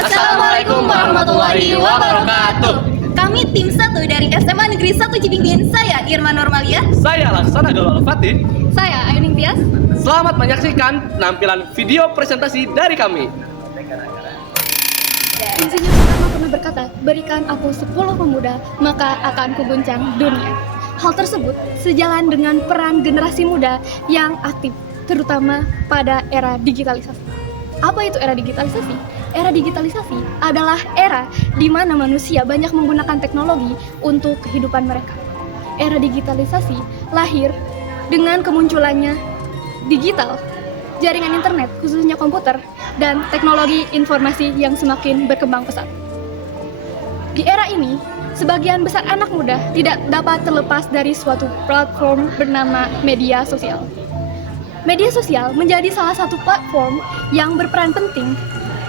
Assalamualaikum warahmatullahi wabarakatuh. Kami tim 1 dari SMA Negeri 1 Cibimbing. Saya Irma Normalia. Saya Laksana Galuh Fatih. Saya Ayuning Tias. Selamat menyaksikan penampilan video presentasi dari kami. Insinyur Soekarno pernah berkata, berikan aku 10 pemuda, maka akan kuguncang dunia. Hal tersebut sejalan dengan peran generasi muda yang aktif, terutama pada era digitalisasi. Apa itu era digitalisasi? Era digitalisasi adalah era di mana manusia banyak menggunakan teknologi untuk kehidupan mereka. Era digitalisasi lahir dengan kemunculannya digital, jaringan internet, khususnya komputer, dan teknologi informasi yang semakin berkembang pesat. Di era ini, sebagian besar anak muda tidak dapat terlepas dari suatu platform bernama media sosial. Media sosial menjadi salah satu platform yang berperan penting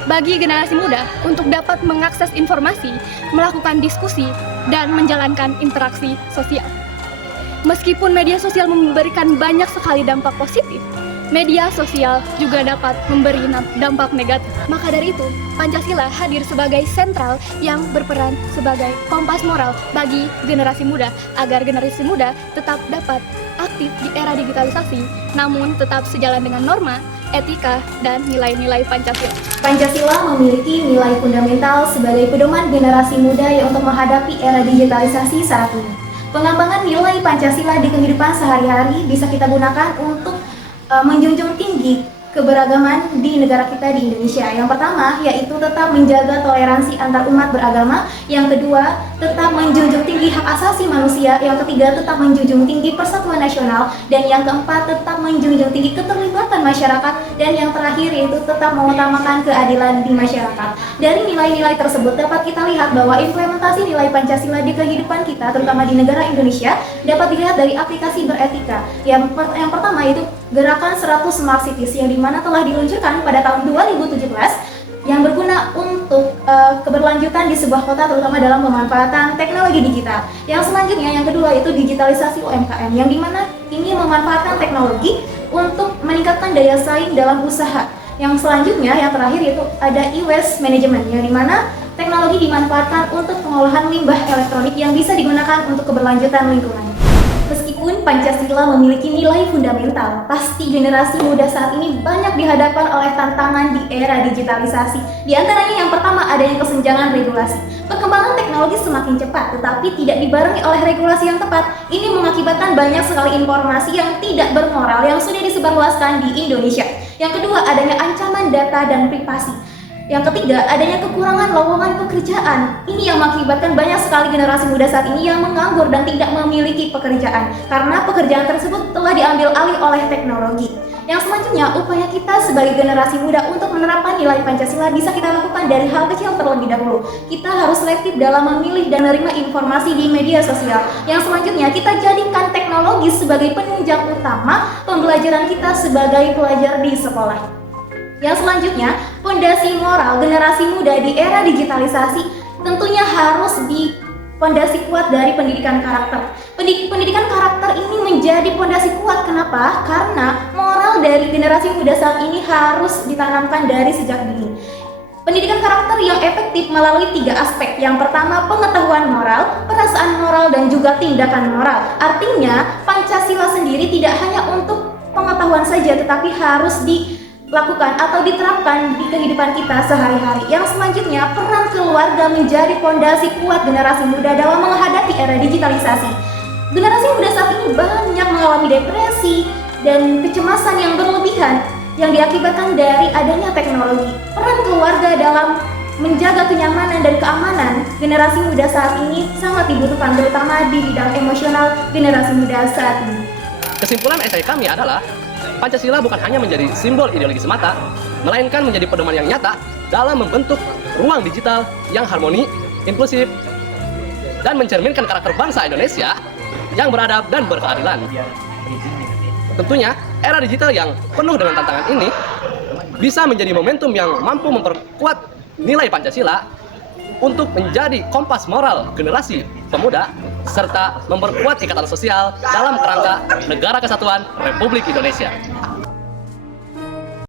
bagi generasi muda untuk dapat mengakses informasi, melakukan diskusi, dan menjalankan interaksi sosial. Meskipun media sosial memberikan banyak sekali dampak positif, media sosial juga dapat memberi dampak negatif. Maka dari itu, Pancasila hadir sebagai sentral yang berperan sebagai kompas moral bagi generasi muda, agar generasi muda tetap dapat aktif di era digitalisasi, namun tetap sejalan dengan norma, etika, dan nilai-nilai Pancasila. Pancasila memiliki nilai fundamental sebagai pedoman generasi muda yang untuk menghadapi era digitalisasi saat ini. Pengembangan nilai Pancasila di kehidupan sehari-hari bisa kita gunakan untuk menjunjung tinggi keberagaman di negara kita di Indonesia. Yang pertama yaitu tetap menjaga toleransi antar umat beragama. Yang kedua, tetap menjunjung tinggi hak asasi manusia. Yang ketiga, tetap menjunjung tinggi persatuan nasional. Dan yang keempat, tetap menjunjung tinggi keterlibatan masyarakat. Dan yang terakhir yaitu tetap mengutamakan keadilan di masyarakat. Dari nilai-nilai tersebut dapat kita lihat bahwa implementasi nilai Pancasila di kehidupan kita, terutama di negara Indonesia, dapat dilihat dari aplikasi beretika. Yang pertama yaitu Gerakan 100 Smart Cities yang dimana telah diluncurkan pada tahun 2017 yang berguna untuk keberlanjutan di sebuah kota, terutama dalam pemanfaatan teknologi digital. Yang selanjutnya, yang kedua, itu digitalisasi UMKM yang dimana ini memanfaatkan teknologi untuk meningkatkan daya saing dalam usaha. Yang selanjutnya, yang terakhir, yaitu ada e-waste management yang dimana teknologi dimanfaatkan untuk pengolahan limbah elektronik yang bisa digunakan untuk keberlanjutan lingkungan. Meskipun Pancasila memiliki nilai fundamental, pasti generasi muda saat ini banyak dihadapkan oleh tantangan di era digitalisasi. Di antaranya yang pertama, adanya kesenjangan regulasi. Perkembangan teknologi semakin cepat, tetapi tidak dibarengi oleh regulasi yang tepat. Ini mengakibatkan banyak sekali informasi yang tidak bermoral yang sudah disebarluaskan di Indonesia. Yang kedua, adanya ancaman data dan privasi. Yang ketiga, adanya kekurangan lowongan pekerjaan. Ini yang mengakibatkan banyak sekali generasi muda saat ini yang menganggur dan tidak memiliki pekerjaan karena pekerjaan tersebut telah diambil alih oleh teknologi. Yang selanjutnya, upaya kita sebagai generasi muda untuk menerapkan nilai Pancasila bisa kita lakukan dari hal kecil terlebih dahulu. Kita harus selektif dalam memilih dan menerima informasi di media sosial. Yang selanjutnya, kita jadikan teknologi sebagai penunjang utama pembelajaran kita sebagai pelajar di sekolah. Yang selanjutnya, fondasi moral generasi muda di era digitalisasi tentunya harus dipondasi kuat dari pendidikan karakter. Pendidikan karakter ini menjadi fondasi kuat. Kenapa? Karena moral dari generasi muda saat ini harus ditanamkan dari sejak dini. Pendidikan karakter yang efektif melalui 3 aspek. Yang pertama, pengetahuan moral, perasaan moral, dan juga tindakan moral. Artinya, Pancasila sendiri tidak hanya untuk pengetahuan saja, tetapi harus dilakukan atau diterapkan di kehidupan kita sehari-hari. Yang selanjutnya, peran keluarga menjadi fondasi kuat generasi muda dalam menghadapi era digitalisasi. Generasi muda saat ini banyak mengalami depresi dan kecemasan yang berlebihan yang diakibatkan dari adanya teknologi. Peran keluarga dalam menjaga kenyamanan dan keamanan generasi muda saat ini sangat dibutuhkan, terutama di bidang emosional generasi muda saat ini. Kesimpulan esai kami adalah Pancasila bukan hanya menjadi simbol ideologi semata, melainkan menjadi pedoman yang nyata dalam membentuk ruang digital yang harmoni, inklusif, dan mencerminkan karakter bangsa Indonesia yang beradab dan berkeadilan. Tentunya, era digital yang penuh dengan tantangan ini bisa menjadi momentum yang mampu memperkuat nilai Pancasila untuk menjadi kompas moral generasi pemuda serta memperkuat ikatan sosial dalam kerangka Negara Kesatuan Republik Indonesia.